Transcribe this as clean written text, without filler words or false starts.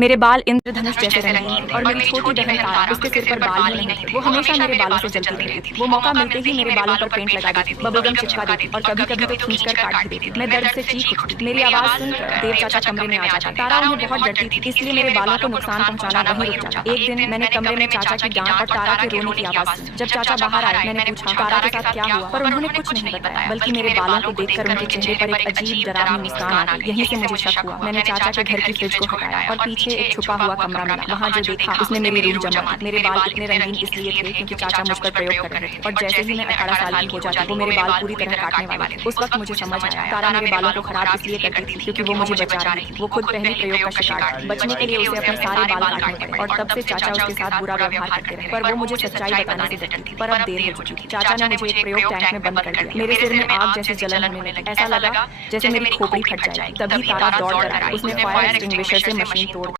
मेरे बाल इंद्रधनुष जैसे रंगीन थे और मेरी छोटी बहन तारा, उसके सिर पर बाल ही नहीं थे। वो हमेशा मेरे बालों से जलती रहती थी। वो मौका मिलते ही मेरे बालों पर पेंट लगा देती, बबलगम चिपका देती और कभी-कभी तो खींचकर काट भी देती। मैं दर्द से चीख उठती। मेरी आवाज सुनकर देव चाचा कमरे में आ जाते। तारा उन्हें बहुत डरती थी, इसलिए मेरे बालों को नुकसान पहुंचाना वहीं रुक जाता। एक दिन मैंने कमरे में चाचा की डांट और तारा के रोने की आवाज सुनी। जब चाचा बाहर आए, मैंने पूछा तारा के साथ क्या हुआ, पर उन्होंने कुछ नहीं बताया, बल्कि मेरे बालों को देखकर उनके चेहरे पर एक अजीब डरावनी मुस्कान आ गई। यहीं से मुझे शक हुआ। मैंने चाचा के घर की फ्रिज को हटाया और पीछे एक छुपा हुआ कमरा मिला। वहाँ जो देखा उसने मेरी रूह जमा दी। मेरे बाल इतने रंगीन इसलिए थे क्योंकि चाचा मुझ पर प्रयोग कर रहे थे, और जैसे ही मैं 18 साल की हो जाती वो मेरे बाल पूरी तरह काटने वाले थे। उस वक्त मुझे समझ आया तारा मेरे बालों को खराब इसलिए करती थी क्योंकि वो मुझे बचा रही थी। वो खुद पहले प्रयोग का शिकार थी। बचने के लिए उसे अपने सारे बाल काटने पड़े, और तब से चाचा उसके साथ बुरा व्यवहार करते रहे। पर वो मुझे सच्चाई बताने से डरती थी। पर अब देर हो चुकी थी। चाचा ने मुझे एक प्रयोग टैंक में बंद कर दिया। मेरे सिर में आग जैसी जलन होने लगी। ऐसा लगा जैसे मेरी खोपड़ी फट जाएगी। तभी तारा दौड़ कर आई। उसने फायर एक्सटिंग्विशर से मशीन तोड़